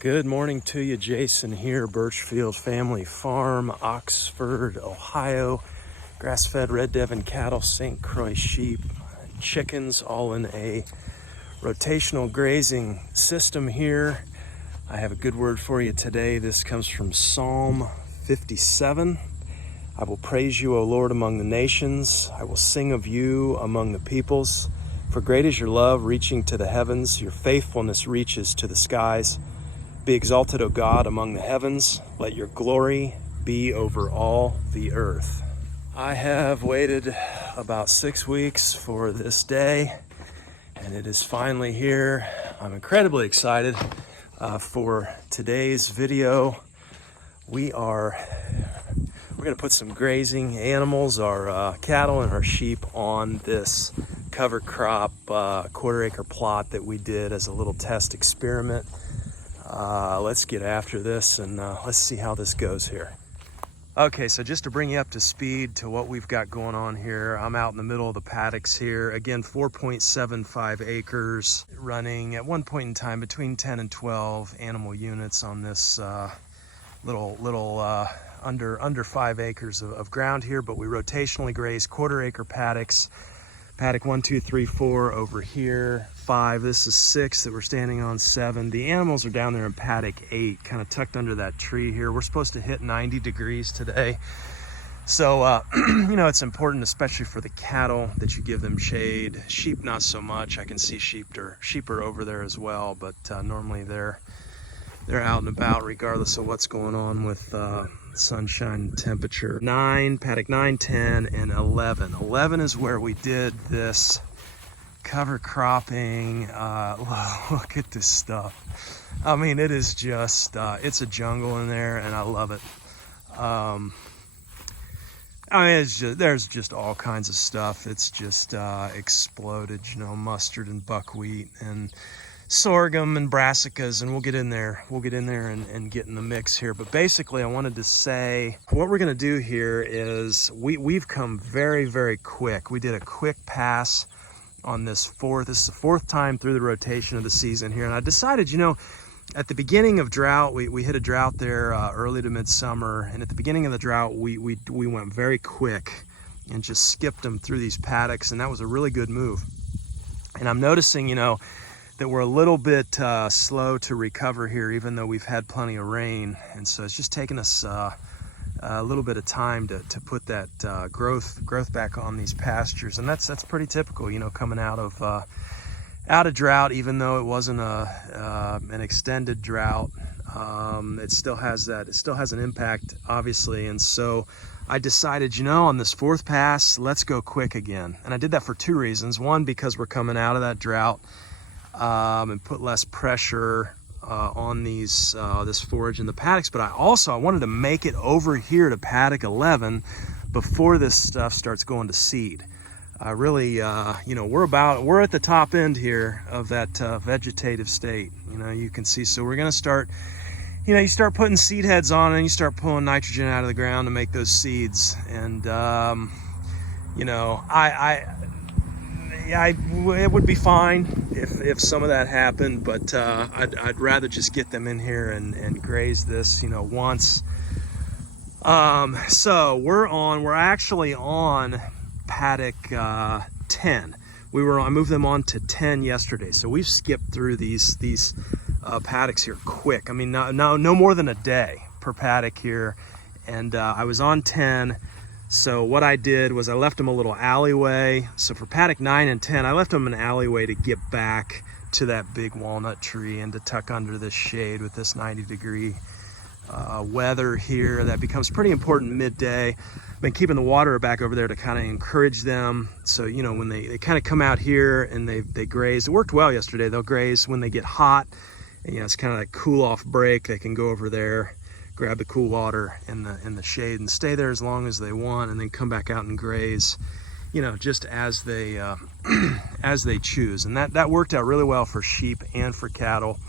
Good morning to you, Jason here, Birchfield Family Farm, Oxford, Ohio. Grass-fed red Devon cattle, St. Croix sheep, chickens, all in a rotational grazing system here. I have a good word for you today. This comes from Psalm 57. I will praise you, O Lord, among the nations. I will sing of you among the peoples. For great is your love, reaching to the heavens. Your faithfulness reaches to the skies. Be exalted, O God, among the heavens. Let your glory be over all the earth. I have waited about 6 weeks for this day, and it is finally here. I'm incredibly excited for today's video. We're going to put some grazing animals, our cattle and our sheep, on this cover crop quarter-acre plot that we did as a little test experiment. Let's get after this and let's see how this goes here. Okay, so just to bring you up to speed to what we've got going on here, I'm out in the middle of the paddocks here. Again, 4.75 acres, running at one point in time between 10 and 12 animal units on this little under 5 acres of ground here, but we rotationally graze quarter-acre paddocks. Paddock 1, 2, 3, 4 over here, 5. This is 6 that we're standing on, 7. The animals are down there in paddock 8, kind of tucked under that tree here. We're supposed to hit 90 degrees today. So, it's important, especially for the cattle, that you give them shade. Sheep, not so much. I can see sheep are over there as well, but normally they're out and about regardless of what's going on with sunshine temperature. 9, paddock 9, 10, and 11. 11 is where we did this cover cropping. Look at this stuff. I mean, it is just, it's a jungle in there, and I love it. I mean, there's just all kinds of stuff. It's just exploded, mustard and buckwheat and sorghum and brassicas, and we'll get in there and get in the mix here. But basically, I wanted to say what we're going to do here is we've come very, very quick. We did a quick pass on this is the fourth time through the rotation of the season here, and I decided, at the beginning of drought, we hit a drought there early to midsummer, and at the beginning of the drought, we went very quick and just skipped them through these paddocks, and that was a really good move. And I'm noticing, that we're a little bit slow to recover here, even though we've had plenty of rain. And so it's just taking us a little bit of time to put that growth back on these pastures. And that's pretty typical, coming out of drought, even though it wasn't an extended drought. It still has an impact, obviously. And so I decided, on this fourth pass, let's go quick again. And I did that for 2 reasons. One, because we're coming out of that drought, and put less pressure on this forage in the paddocks. But I wanted to make it over here to paddock 11 before this stuff starts going to seed. Really, we're at the top end here of that vegetative state. You can see. So we're going to start. You start putting seed heads on, and you start pulling nitrogen out of the ground to make those seeds. And it would be fine if some of that happened, but I'd rather just get them in here and graze this, once. So we're actually on paddock 10. I moved them on to 10 yesterday, so we've skipped through these paddocks here quick. I mean, no more than a day per paddock here, and I was on 10. So what I did was I left them a little alleyway. So for paddock 9 and 10, I left them an alleyway to get back to that big walnut tree and to tuck under this shade with this 90-degree weather here. That becomes pretty important midday. I've been keeping the water back over there to kind of encourage them. So, when they kind of come out here and they graze. It worked well yesterday. They'll graze when they get hot. And, it's kind of like cool off break. They can go over there, grab the cool water in the shade and stay there as long as they want, and then come back out and graze, just as they choose. And that worked out really well for sheep and for cattle.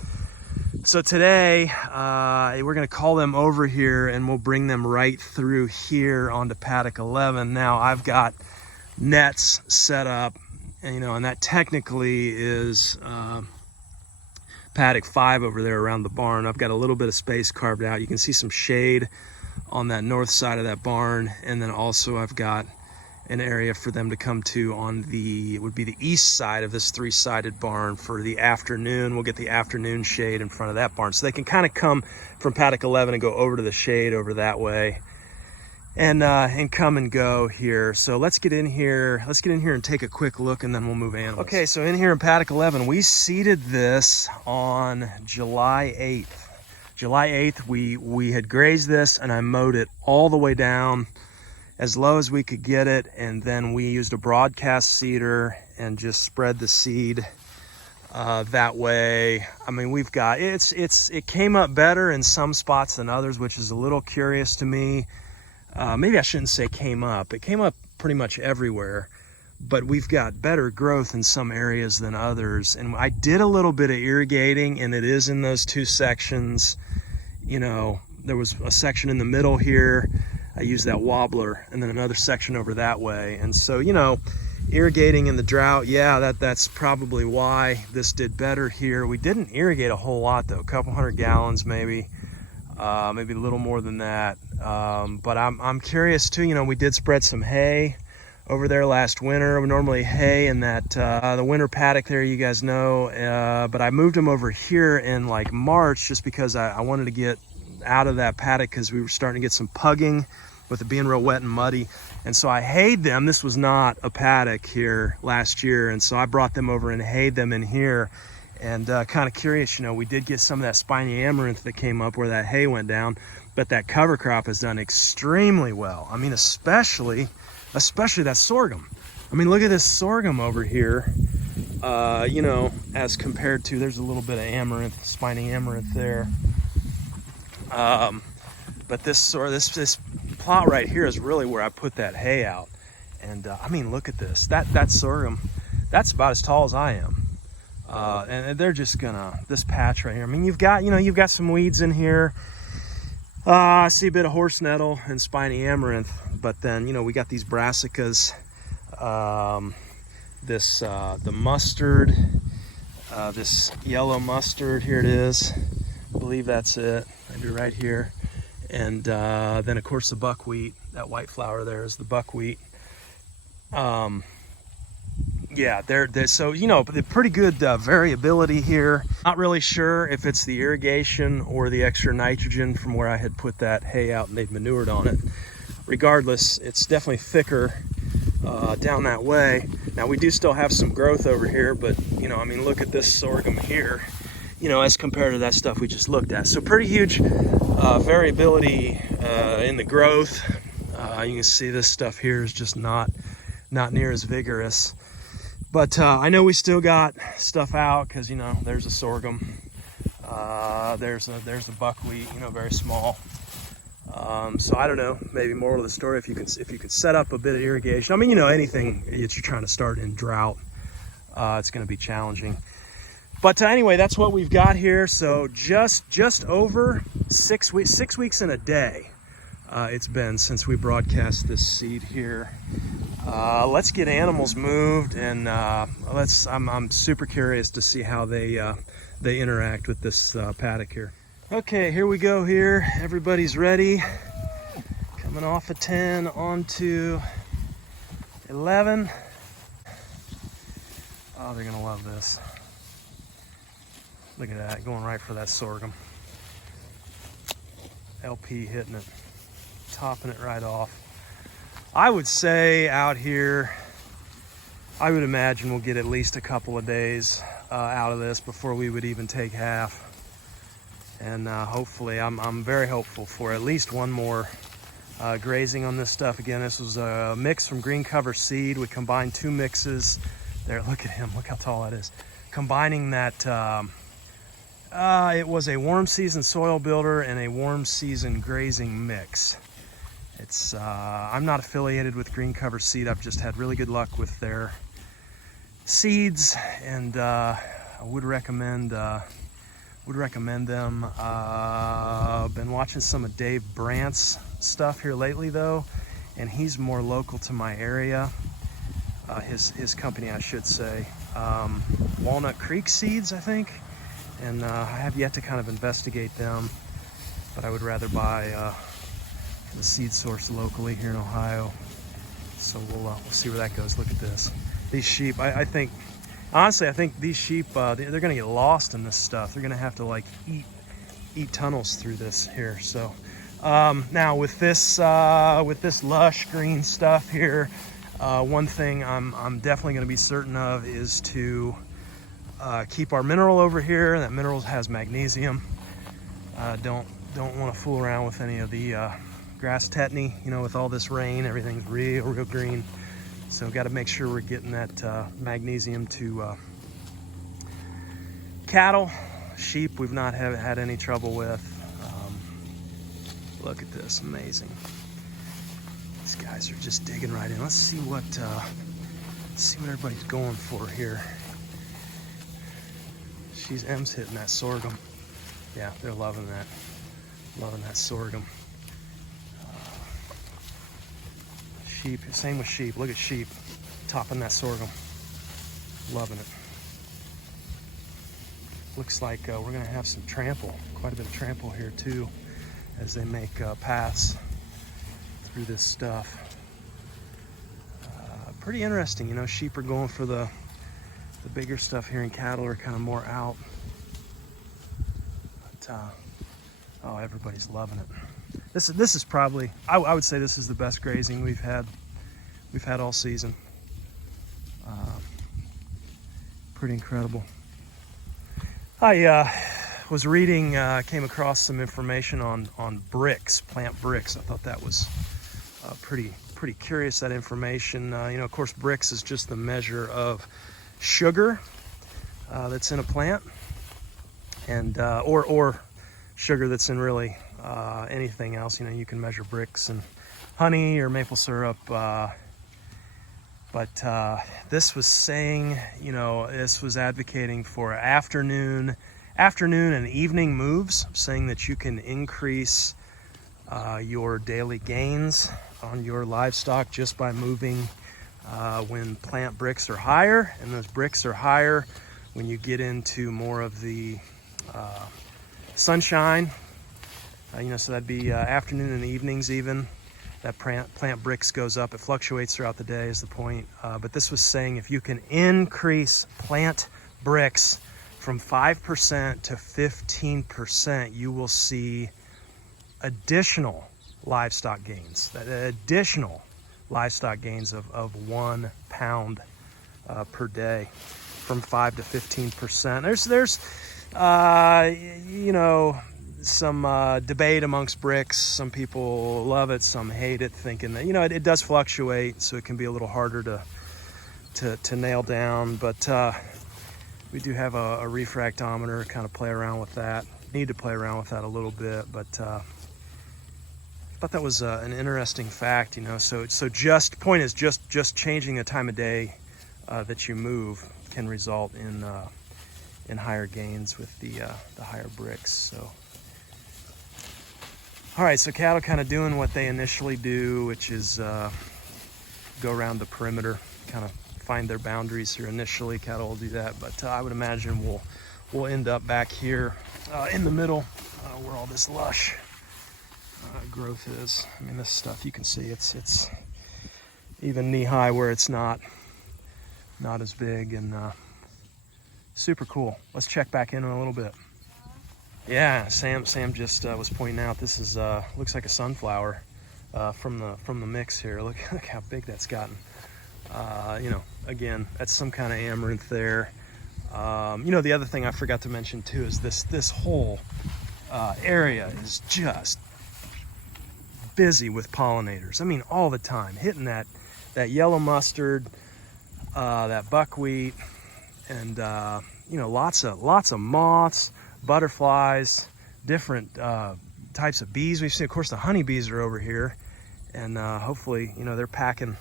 So today we're going to call them over here, and we'll bring them right through here onto paddock 11. Now I've got nets set up, and that technically is paddock 5 over there around the barn. I've got a little bit of space carved out. You can see some shade on that north side of that barn, and then also I've got an area for them to come to on the, it would be the east side of this 3-sided barn for the afternoon. We'll get the afternoon shade in front of that barn, so they can kind of come from paddock 11 and go over to the shade over that way, and come and go here. So let's get in here and take a quick look, and then we'll move animals. Okay, so in here in paddock 11, we seeded this on July 8th. July 8th, we had grazed this, and I mowed it all the way down as low as we could get it, and then we used a broadcast seeder and just spread the seed that way. I mean, we've got, it came up better in some spots than others, which is a little curious to me. Maybe I shouldn't say came up. It came up pretty much everywhere, but we've got better growth in some areas than others. And I did a little bit of irrigating, and it is in those 2 sections. You know, there was a section in the middle here. I used that wobbler, and then another section over that way. And so, you know, irrigating in the drought, yeah, that's probably why this did better here. We didn't irrigate a whole lot though, a couple hundred gallons maybe a little more than that. But I'm curious too, you know, we did spread some hay over there last winter. We normally hay in that the winter paddock there, you guys know, but I moved them over here in like March just because I wanted to get out of that paddock because we were starting to get some pugging with it being real wet and muddy. And so I hayed them. This was not a paddock here last year, and so I brought them over and hayed them in here. And kind of curious, you know, we did get some of that spiny amaranth that came up where that hay went down, but that cover crop has done extremely well. I mean, especially that sorghum. I mean, look at this sorghum over here, you know, as compared to, there's a little bit of amaranth, spiny amaranth there. But this plot right here is really where I put that hay out. And I mean, look at this, that sorghum, that's about as tall as I am. And they're just gonna, this patch right here, I mean, you've got some weeds in here. I see a bit of horse nettle and spiny amaranth, but then, you know, we got these brassicas, the mustard, this yellow mustard, here it is. I believe that's it, maybe right here. And then of course the buckwheat, that white flower there is the buckwheat. Yeah, there's so, you know, pretty good variability here. Not really sure if it's the irrigation or the extra nitrogen from where I had put that hay out and they've manured on it. Regardless, it's definitely thicker down that way. Now we do still have some growth over here, but you know, I mean, look at this sorghum here, you know, as compared to that stuff we just looked at. So pretty huge variability in the growth. You can see this stuff here is just not near as vigorous. But I know we still got stuff out because, you know, there's a sorghum, there's a buckwheat, you know, very small. So I don't know, maybe moral of the story, if you could set up a bit of irrigation. I mean, you know, anything that you're trying to start in drought, it's going to be challenging. But anyway, that's what we've got here. So just over 6 weeks and a day it's been since we broadcast this seed here. Let's get animals moved, and I'm super curious to see how they interact with this paddock here. Okay, here we go here. Everybody's ready. Coming off of 10 onto 11. Oh, they're gonna love this. Look at that, going right for that sorghum. LP hitting it, topping it right off. I would say out here, I would imagine we'll get at least a couple of days out of this before we would even take half. And hopefully, I'm very hopeful for at least one more grazing on this stuff. Again, this was a mix from green cover seed. We combined 2 mixes. There, look at him, look how tall that is. Combining that, it was a warm season soil builder and a warm season grazing mix. It's I'm not affiliated with green cover seed. I've just had really good luck with their seeds, and I would recommend them. I've been watching some of Dave Brandt's stuff here lately though, and he's more local to my area. His company, I should say, Walnut Creek Seeds, I think. and I have yet to kind of investigate them, but I would rather buy the seed source locally here in Ohio. So we'll see where that goes. Look at this. These sheep, I think, honestly, I think these sheep, they're gonna get lost in this stuff. They're gonna have to like eat tunnels through this here. So now with this lush green stuff here, one thing I'm definitely gonna be certain of is to keep our mineral over here. That mineral has magnesium. Don't want to fool around with any of the grass tetany. You know, with all this rain, everything's real green. So got to make sure we're getting that magnesium to cattle. Sheep we've not had any trouble with. Look at this, amazing. These guys are just digging right in. Let's see what everybody's going for here. M's hitting that sorghum. Yeah, they're loving that sorghum. Sheep, same with sheep. Look at sheep topping that sorghum. Loving it. Looks like we're gonna have some trample, quite a bit of trample here too, as they make paths through this stuff. Pretty interesting, you know, sheep are going for the bigger stuff here, and cattle are kind of more out. But oh, everybody's loving it. This is probably, I would say this is the best grazing we've had all season. Pretty incredible. I was reading, came across some information on bricks, plant bricks. I thought that was pretty curious, that information. You know, of course, bricks is just the measure of sugar that's in a plant, and or sugar that's in really anything else. You know, you can measure bricks and honey or maple syrup, but this was saying, you know, this was advocating for afternoon and evening moves, saying that you can increase your daily gains on your livestock just by moving when plant bricks are higher, and those bricks are higher when you get into more of the sunshine. You know, so that'd be afternoon and evenings even. That plant bricks goes up. It fluctuates throughout the day is the point. But this was saying if you can increase plant bricks from 5% to 15%, you will see additional livestock gains. Additional livestock gains of 1 pound per day from 5 to 15%. There's you know, some debate amongst bricks. Some people love it, some hate it, thinking that, you know, it does fluctuate, so it can be a little harder to nail down. But we do have a refractometer, kind of play around with that. Need to play around with that a little bit, but I thought that was an interesting fact, you know. So just point is just changing the time of day that you move can result in higher gains with the higher bricks. So, all right, so cattle kind of doing what they initially do, which is go around the perimeter, kind of find their boundaries here initially. Cattle will do that, but I would imagine we'll end up back here in the middle where all this lush growth is. I mean, this stuff, you can see it's even knee high where it's not as big, and super cool. Let's check back in a little bit. Yeah, Sam just was pointing out this is looks like a sunflower from the mix here. Look how big that's gotten. You know, again, that's some kind of amaranth there. You know, the other thing I forgot to mention too is this whole area is just busy with pollinators. I mean, all the time, hitting that yellow mustard, that buckwheat, and you know, lots of moths, butterflies, different types of bees. We've seen, of course, the honeybees are over here, and hopefully, you know, they're packing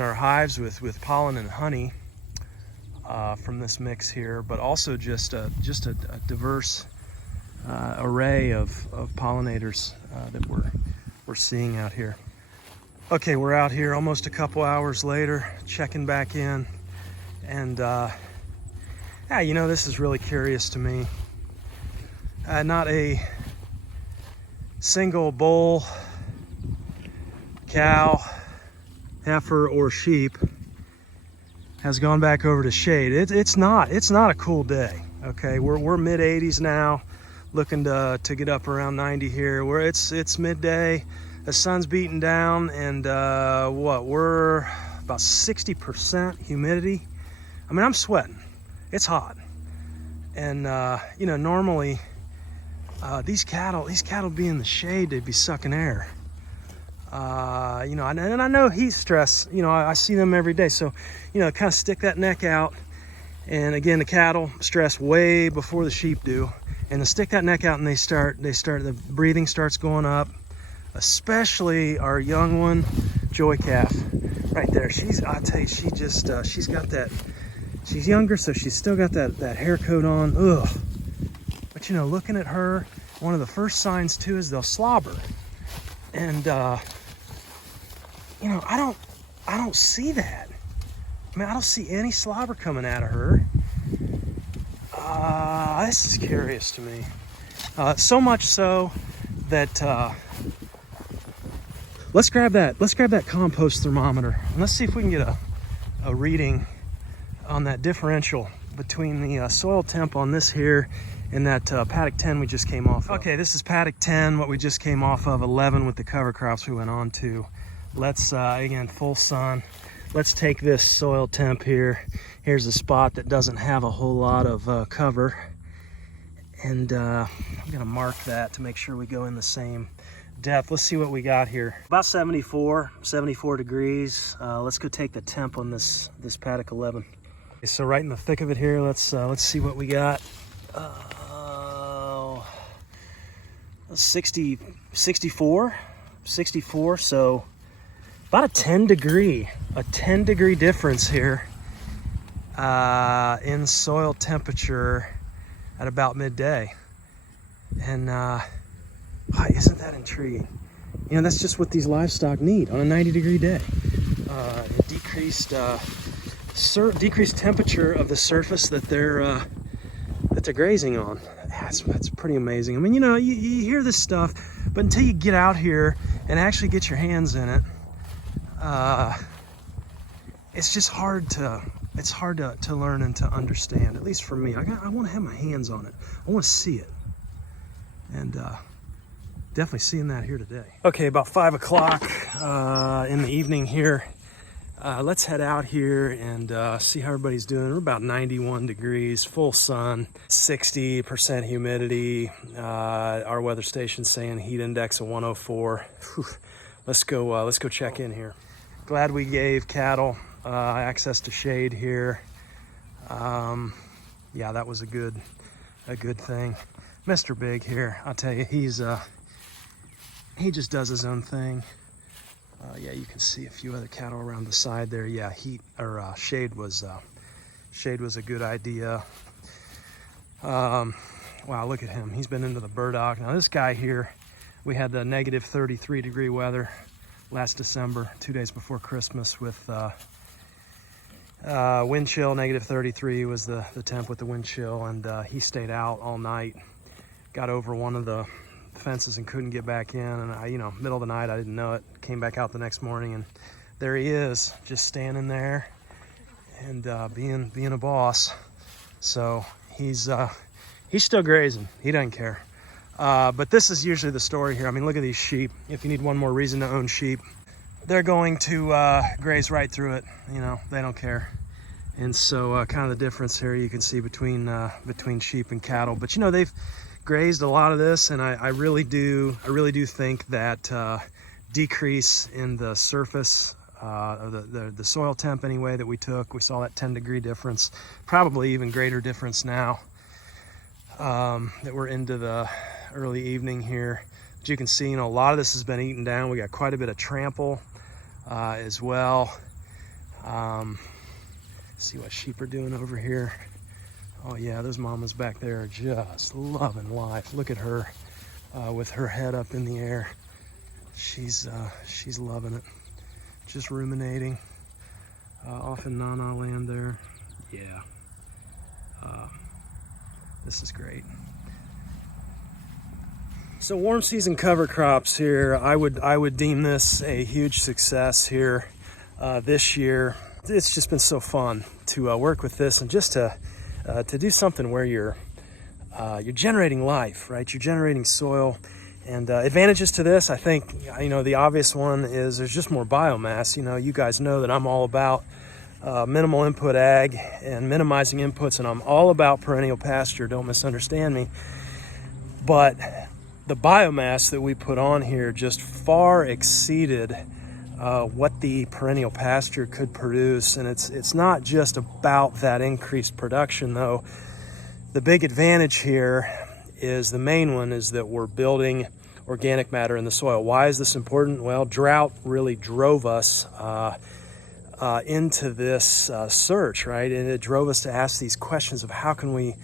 our hives with pollen and honey from this mix here, but also just a diverse array of pollinators that we're seeing out here. Okay, we're out here almost a couple hours later, checking back in, and yeah, you know, this is really curious to me. Not a single bull, cow, heifer, or sheep has gone back over to shade. It's not a cool day. Okay, we're mid 80s now, looking to get up around 90 here. Where it's midday, the sun's beating down, and we're about 60% humidity. I mean, I'm sweating. It's hot, and you know, normally these cattle be in the shade, they'd be sucking air. You know, and I know heat stress. You know, I see them every day, so you know, kind of stick that neck out. And again, the cattle stress way before the sheep do, and they stick that neck out, and they start the breathing starts going up. Especially our young one, Joy Calf, right there. I tell you, she's got that. She's younger, so she's still got that hair coat on. Ugh. But you know, looking at her, one of the first signs too is they'll slobber, and you know, I don't see that. I mean, I don't see any slobber coming out of her. This is curious to me. So much so that let's grab that compost thermometer and let's see if we can get a reading on that differential between the soil temp on this here and that Paddock 10 we just came off of. Okay, this is Paddock 10, what we just came off of, 11 with the cover crops we went on to. Let's, again, full sun. Let's take this soil temp here. Here's a spot that doesn't have a whole lot of cover. And I'm gonna mark that to make sure we go in the same depth. Let's see what we got here. About 74 degrees. Let's go take the temp on this Paddock 11. Okay, so right in the thick of it here, let's see what we got. 64, so about a 10 degree difference here in soil temperature at about midday. And isn't that intriguing? You know, that's just what these livestock need on a 90-degree day. Decreased temperature of the surface that they're grazing on. That's pretty amazing. I mean, you know, you hear this stuff, but until you get out here and actually get your hands in it, it's just hard to learn and to understand. At least for me, I want to have my hands on it. I want to see it, and definitely seeing that here today. Okay, about 5 o'clock in the evening here. Let's head out here and see how everybody's doing. We're about 91 degrees, full sun, 60% humidity. Our weather station's saying heat index of 104. Whew. Let's go check in here. Glad we gave cattle access to shade here. Yeah, that was a good thing. Mr. Big here, I'll tell you, he just does his own thing. Yeah, you can see a few other cattle around the side there. Yeah, shade was a good idea. Wow, look at him. He's been into the burdock. Now this guy here, we had the negative 33 degree weather last December, 2 days before Christmas, with wind chill. Negative 33 was the temp with the wind chill, and he stayed out all night. Got over one of the fences and couldn't get back in, and middle of the night, I didn't know it. Came back out the next morning, and there he is, just standing there and being a boss. So he's still grazing. He doesn't care. But this is usually the story here. I mean, look at these sheep. If you need one more reason to own sheep, they're going to graze right through it. You know, they don't care. And so kind of the difference here you can see between sheep and cattle. But you know, they've grazed a lot of this, and I really do think that decrease in the surface, the soil temp anyway that we took, we saw that 10 degree difference, probably even greater difference now that we're into the early evening here. But you can see, you know, a lot of this has been eaten down. We got quite a bit of trample as well. See what sheep are doing over here. Oh yeah, those mamas back there are just loving life. Look at her with her head up in the air. She's loving it. Just ruminating off in Nana land there. Yeah. This is great. So warm season cover crops here, I would deem this a huge success here this year. It's just been so fun to work with this, and just to do something where you're generating life, right? You're generating soil. And advantages to this, I think, the obvious one is there's just more biomass. You guys know that I'm all about minimal input ag and minimizing inputs, and I'm all about perennial pasture, don't misunderstand me. But the biomass that we put on here just far exceeded what the perennial pasture could produce. And it's not just about that increased production, though. The big advantage here is, the main one is that we're building organic matter in the soil. Why is this important? Well, drought really drove us into this search, right? And it drove us to ask these questions of how can we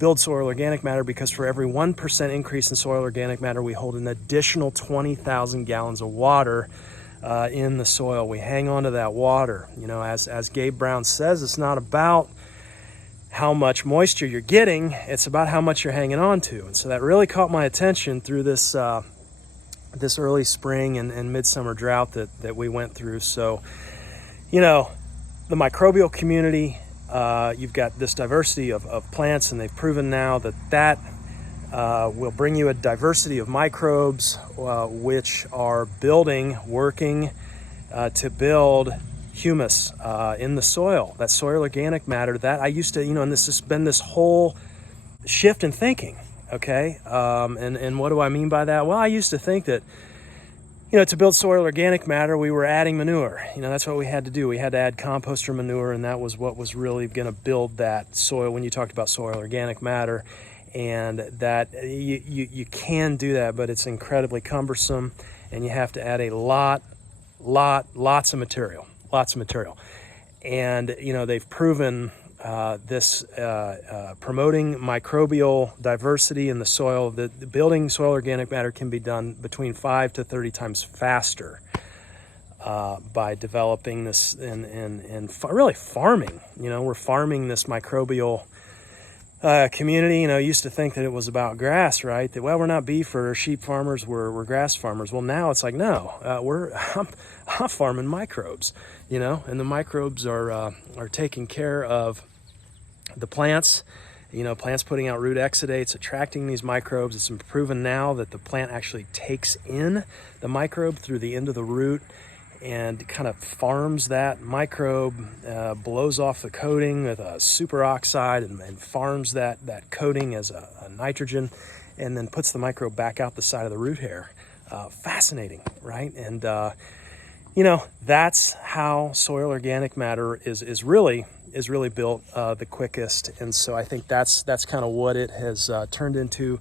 build soil organic matter, because for every 1% increase in soil organic matter, we hold an additional 20,000 gallons of water in the soil. We hang on to that water. As Gabe Brown says, it's not about how much moisture you're getting, it's about how much you're hanging on to. And so that really caught my attention through this this early spring and midsummer drought that we went through. So, the microbial community, you've got this diversity of plants, and they've proven now that will bring you a diversity of microbes, which are working to build humus in the soil. That soil organic matter, that I used to, and this has been this whole shift in thinking, okay? And what do I mean by that? Well, I used to think that, to build soil organic matter, we were adding manure. That's what we had to do. We had to add compost or manure, and that was what was really going to build that soil when you talked about soil organic matter. And that you can do that, but it's incredibly cumbersome, and you have to add a lots of material. And they've proven this promoting microbial diversity in the soil, that building soil organic matter can be done between 5 to 30 times faster by developing this and really farming. We're farming this microbial community. Used to think that it was about grass, right? That, well, we're not beef or sheep farmers, we're grass farmers. Well, now it's like, no, I'm farming microbes, and the microbes are taking care of the plants. Plants putting out root exudates, attracting these microbes. It's been proven now that the plant actually takes in the microbe through the end of the root and kind of farms that microbe, blows off the coating with a superoxide and farms that coating as a nitrogen, and then puts the microbe back out the side of the root hair. Fascinating, right? And that's how soil organic matter is really built the quickest. And so I think that's kind of what it has turned into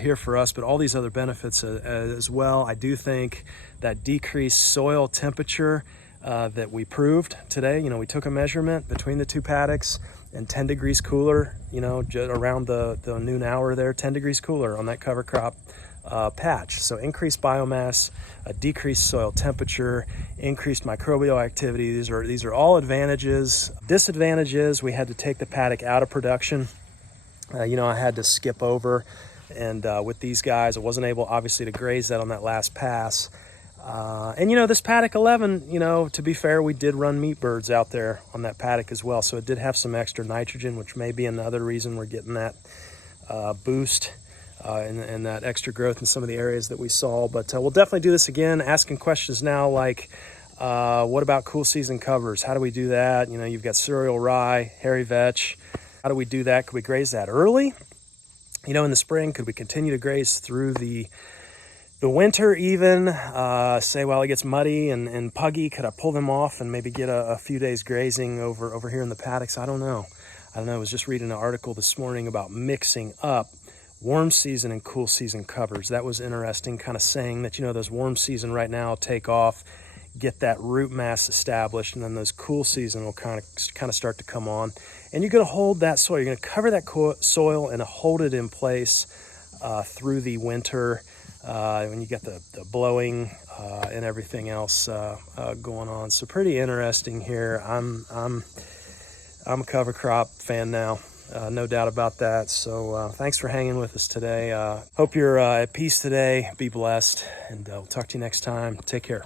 here for us, but all these other benefits as well. I do think that decreased soil temperature that we proved today, we took a measurement between the two paddocks, and 10 degrees cooler, around the noon hour there, 10 degrees cooler on that cover crop patch. So increased biomass, decreased soil temperature, increased microbial activity. These are all advantages. Disadvantages, we had to take the paddock out of production. I had to skip over, and with these guys, I wasn't able, obviously, to graze that on that last pass. And this paddock 11, to be fair, we did run meat birds out there on that paddock as well. So it did have some extra nitrogen, which may be another reason we're getting that boost and that extra growth in some of the areas that we saw. But we'll definitely do this again, asking questions now like, what about cool season covers? How do we do that? You've got cereal rye, hairy vetch. How do we do that? Could we graze that early? In the spring, could we continue to graze through the winter even? Say while it gets muddy and puggy, could I pull them off and maybe get a few days grazing over here in the paddocks? I don't know. I was just reading an article this morning about mixing up warm season and cool season covers. That was interesting, kind of saying that, those warm season right now take off, get that root mass established, and then those cool season will kind of start to come on. And you're going to hold that soil. You're going to cover that soil and hold it in place through the winter when you get the blowing and everything else going on. So pretty interesting here. I'm a cover crop fan now. no doubt about that. So thanks for hanging with us today. Hope you're at peace today. Be blessed, and we'll talk to you next time. Take care.